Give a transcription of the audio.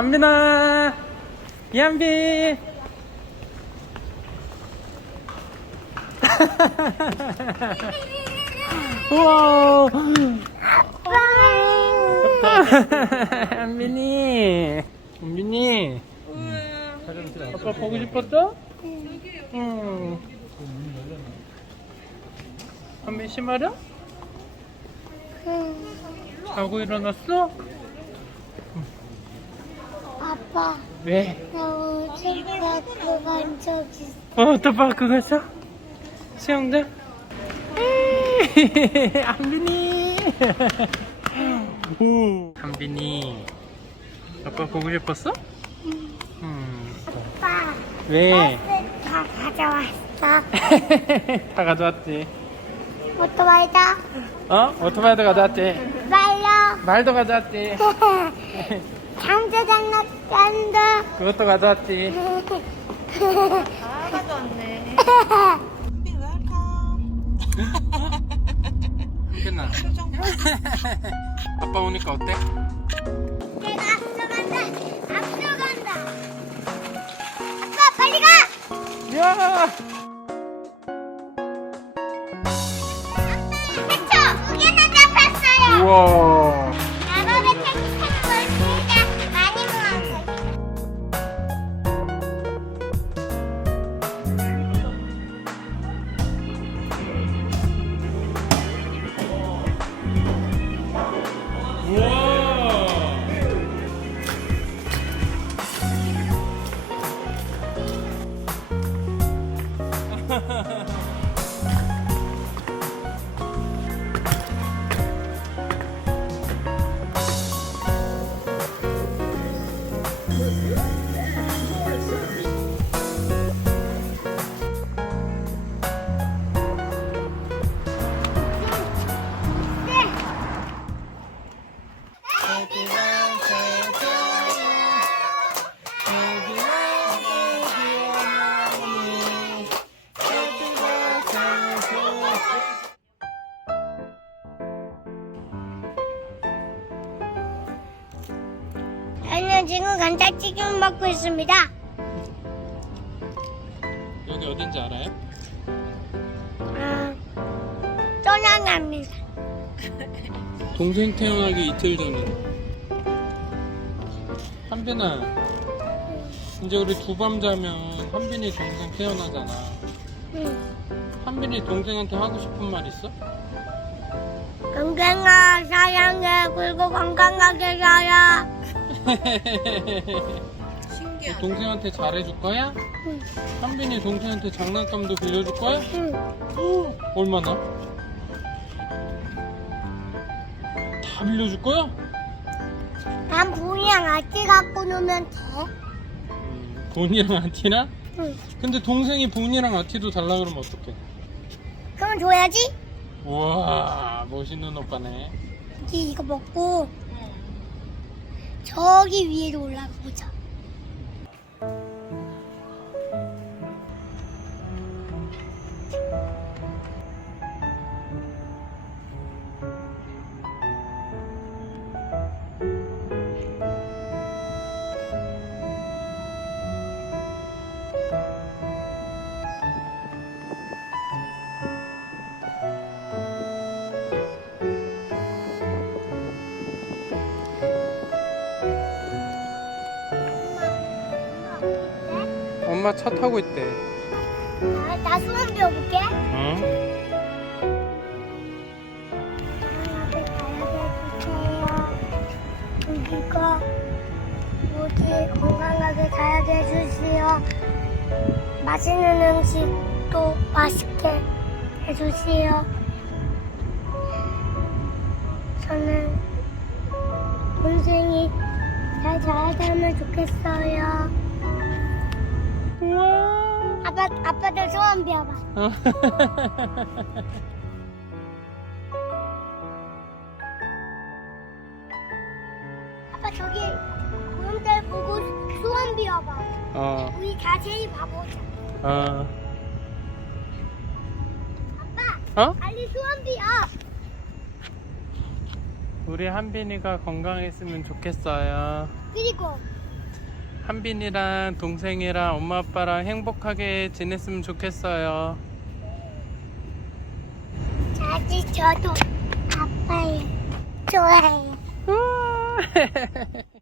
한빈아 이한빈 우와 한빈이 한빈이 아빠 보고 싶었어? 응 한빈 심하려? 자고 일어났어? 아빠, 왜? 나 워터파크 간적 있어. 어, 워터파크 갔어? 수영장? 한빈이 오. 한빈이 아빠 보고 싶었어? 음. 아빠, 왜? 버스 다 가져왔어. 다 가져왔지 오토바이다. 어? 오토바이도 가져왔지 말려. 말도 가져왔지 장난감도. 그것도 가져왔지 다 가져왔네. 한빈아 아빠 오니까 어때? 내가 앞서간다. 앞서간다. 아빠 빨리 가. 야! 그쵸? 두 개나 잡혔어요. 우와 지금 감자튀김 먹고 있습니다. 여기 어딘지 알아요? 아, 떠나갑니다. 동생 태어나기 이틀 전에 한빈아 이제 우리 두 밤 자면 한빈이 동생 태어나잖아 응. 한빈이 동생한테 하고 싶은 말 있어? 건강아 사랑해 그리고 건강하게 살아. 신기하다. 동생한테 잘해줄 거야? 응. 한빈이 동생한테 장난감도 빌려줄 거야? 응. 얼마나? 다 빌려줄 거야? 난 부이랑 아찌 갖고 놀면 돼. 음, 본이랑 아티나? 응. 근데 동생이 본이랑 아티도 달라 그러면 어떡해? 그럼 줘야지. 우와 멋있는 오빠네 이 이거 먹고 저기 위에로 올라가 보자. 엄마 차 타고 있대 나, 나 수원 배워볼게. 어? 앞에 가야 해주세요. 여기가 뭐지? 건강하게 자야게 해주세요. 맛있는 음식도 맛있게 해주세요. 저는 동생이 잘 자야 되면 좋겠어요. 아빠, 아빠도 소원. 어. 아빠 저기 구름달 보고 소원 비워봐. 어, 우리 자세히 봐보자. 어, 아빠, 어? 빨리 소원 비워. 우리 한빈이가 건강했으면 좋겠어요. 그리고 한빈이랑 동생이랑 엄마 아빠랑 행복하게 지냈으면 좋겠어요. 사실 저도 아빠를 좋아해요.